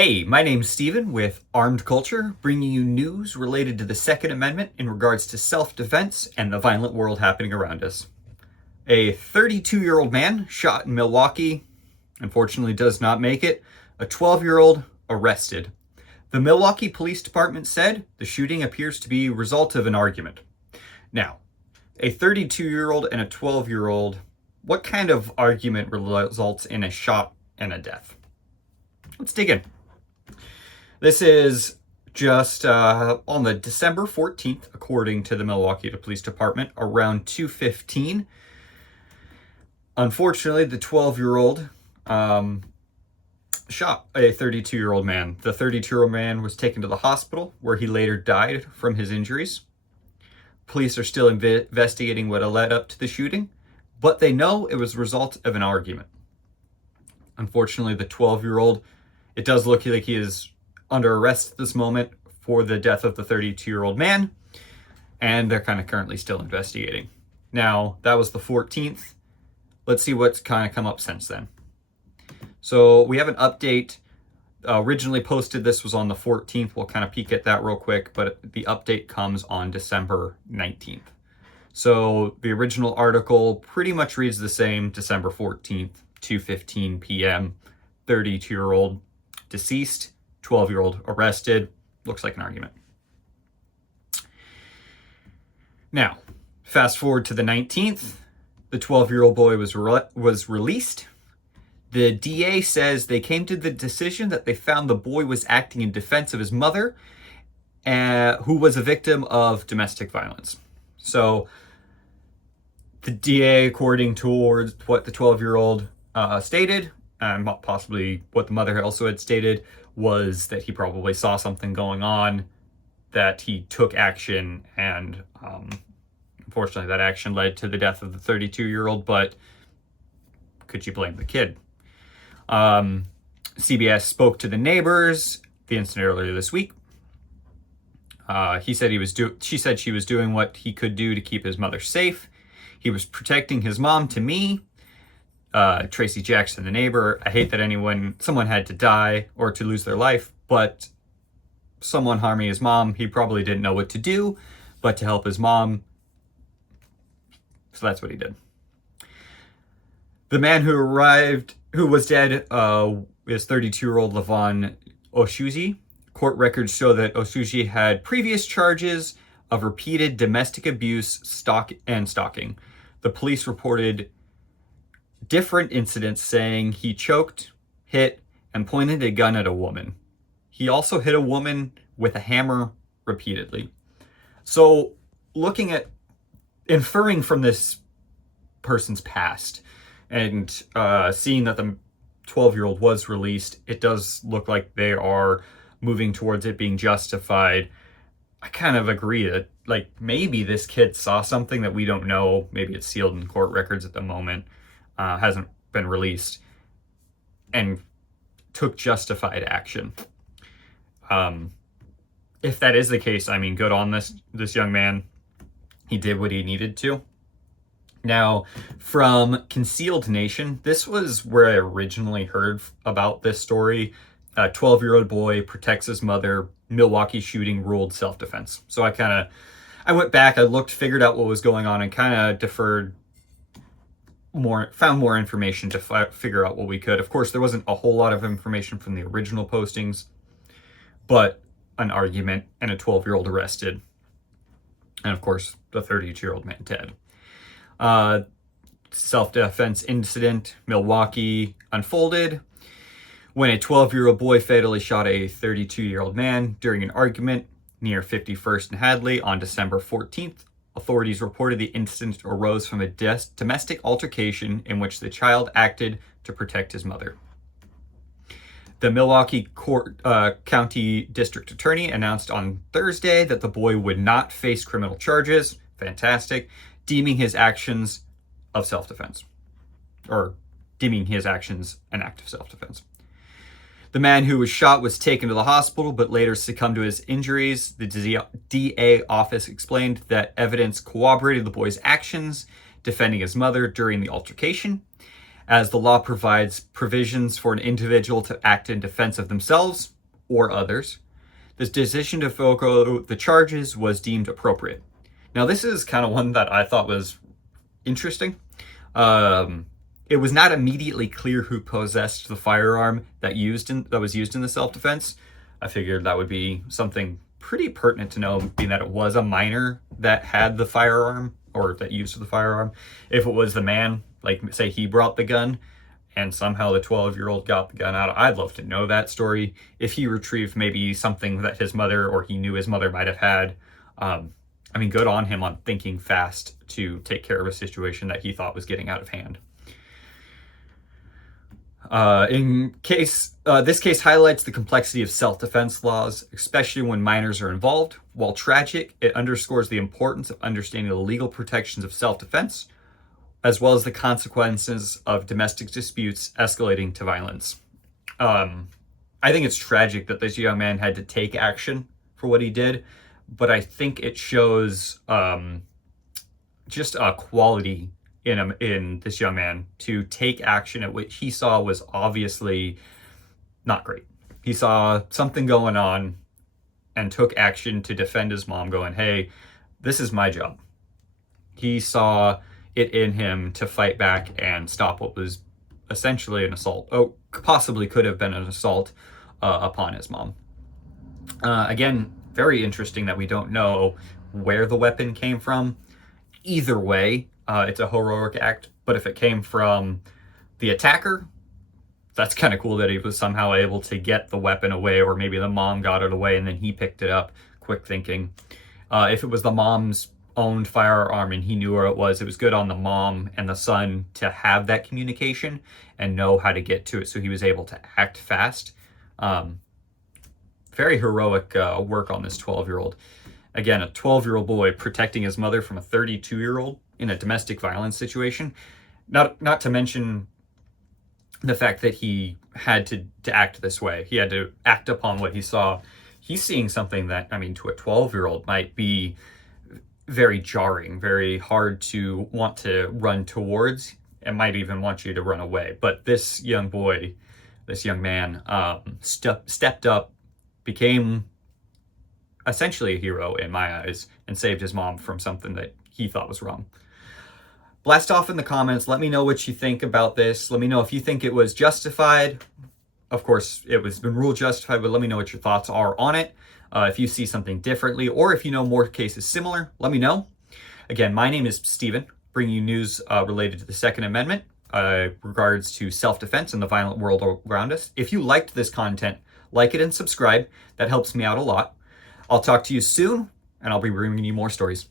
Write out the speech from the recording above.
Hey, my name's Steven with Armed Culture, bringing you news related to the Second Amendment in regards to self-defense and the violent world happening around us. A 32-year-old man shot in Milwaukee, unfortunately does not make it. A 12-year-old arrested. The Milwaukee Police Department said the shooting appears to be a result of an argument. Now, a 32-year-old and a 12-year-old, what kind of argument results in a shot and a death? Let's dig in. This is just on the December 14th, according to the Milwaukee Police Department, around 2:15. Unfortunately, the 12-year-old shot a 32-year-old man. The 32-year-old man was taken to the hospital, where he later died from his injuries. Police are still investigating what led up to the shooting, but they know it was a result of an argument. Unfortunately, the 12-year-old, it does look like he is under arrest at this moment for the death of the 32-year-old man, and they're kind of currently still investigating. Now, that was the 14th. Let's see what's kind of come up since then. So we have an update. Originally posted, this was on the 14th. We'll kind of peek at that real quick, but the update comes on December 19th. So the original article pretty much reads the same. December 14th, 2:15 p.m., 32-year-old deceased, 12-year-old arrested. Looks like an argument. Now, fast forward to the 19th. The 12-year-old boy was released. The DA says they came to the decision that they found the boy was acting in defense of his mother, who was a victim of domestic violence. So the DA, according towards what the 12-year-old stated, and possibly what the mother also had stated, was that he probably saw something going on, that he took action, and unfortunately that action led to the death of the 32-year-old, but could you blame the kid? CBS spoke to the neighbors, the incident earlier this week. She said she was doing what he could do to keep his mother safe. He was protecting his mom. To me, Tracy Jackson, the neighbor, I hate that someone had to die or to lose their life, but someone harming his mom, he probably didn't know what to do but to help his mom. So that's what he did. The man who was dead, is 32-year-old Levon Oshuji. Court records show that Oshuji had previous charges of repeated domestic abuse, stalking. The police reported different incidents, saying he choked, hit, and pointed a gun at a woman. He also hit a woman with a hammer repeatedly. So, inferring from this person's past, and seeing that the 12-year-old was released, it does look like they are moving towards it being justified. I kind of agree that, maybe this kid saw something that we don't know. Maybe it's sealed in court records at the moment, hasn't been released, and took justified action. If that is the case, I mean, good on this young man. He did what he needed to. Now, from Concealed Nation, this was where I originally heard about this story. A 12-year-old boy protects his mother. Milwaukee shooting ruled self-defense. So I went back, I looked, figured out what was going on, and kind of found more information to figure out what we could. Of course, there wasn't a whole lot of information from the original postings, but an argument and a 12-year-old arrested. And of course, the 32-year-old man dead. Self-defense incident, Milwaukee, unfolded when a 12-year-old boy fatally shot a 32-year-old man during an argument near 51st and Hadley on December 14th. Authorities reported the incident arose from a domestic altercation in which the child acted to protect his mother. The Milwaukee County District Attorney announced on Thursday that the boy would not face criminal charges. Fantastic. Deeming his actions of self-defense, or deeming his actions an act of self-defense. The man who was shot was taken to the hospital, but later succumbed to his injuries. The DA office explained that evidence corroborated the boy's actions defending his mother during the altercation. as the law provides provisions for an individual to act in defense of themselves or others. The decision to forego the charges was deemed appropriate. Now, this is kind of one that I thought was interesting. It was not immediately clear who possessed the firearm that was used in the self-defense. I figured that would be something pretty pertinent to know, being that it was a minor that had the firearm or that used the firearm. If it was the man, like say he brought the gun and somehow the 12-year-old got the gun out, I'd love to know that story. If he retrieved maybe something that his mother or he knew his mother might have had, I mean, good on him on thinking fast to take care of a situation that he thought was getting out of hand. This case highlights the complexity of self-defense laws, especially when minors are involved. While tragic, it underscores the importance of understanding the legal protections of self-defense, as well as the consequences of domestic disputes escalating to violence. I think it's tragic that this young man had to take action for what he did, but I think it shows just a quality in this young man to take action at which he saw was obviously not great. He saw something going on and took action to defend his mom, going, hey, this is my job. He saw it in him to fight back and stop what was essentially an assault. Oh, possibly could have been an assault upon his mom. Again, very interesting that we don't know where the weapon came from. Either way, it's a heroic act, but if it came from the attacker, that's kind of cool that he was somehow able to get the weapon away, or maybe the mom got it away and then he picked it up. Quick thinking. If it was the mom's owned firearm and he knew where it was good on the mom and the son to have that communication and know how to get to it, so he was able to act fast. Very heroic work on this 12-year-old. Again, a 12-year-old boy protecting his mother from a 32-year-old in a domestic violence situation. Not to mention the fact that he had to act this way. He had to act upon what he saw. He's seeing something that, I mean, to a 12-year-old might be very jarring, very hard to want to run towards, and might even want you to run away. But this young boy, this young man, stepped up, became essentially a hero in my eyes, and saved his mom from something that he thought was wrong. Blast off in the comments. Let me know what you think about this. Let me know if you think it was justified. Of course, it was been ruled justified, but let me know what your thoughts are on it. If you see something differently, or if you know more cases similar, let me know. Again, my name is Steven, bringing you news related to the Second Amendment, regards to self-defense and the violent world around us. If you liked this content, like it and subscribe. That helps me out a lot. I'll talk to you soon, and I'll be bringing you more stories.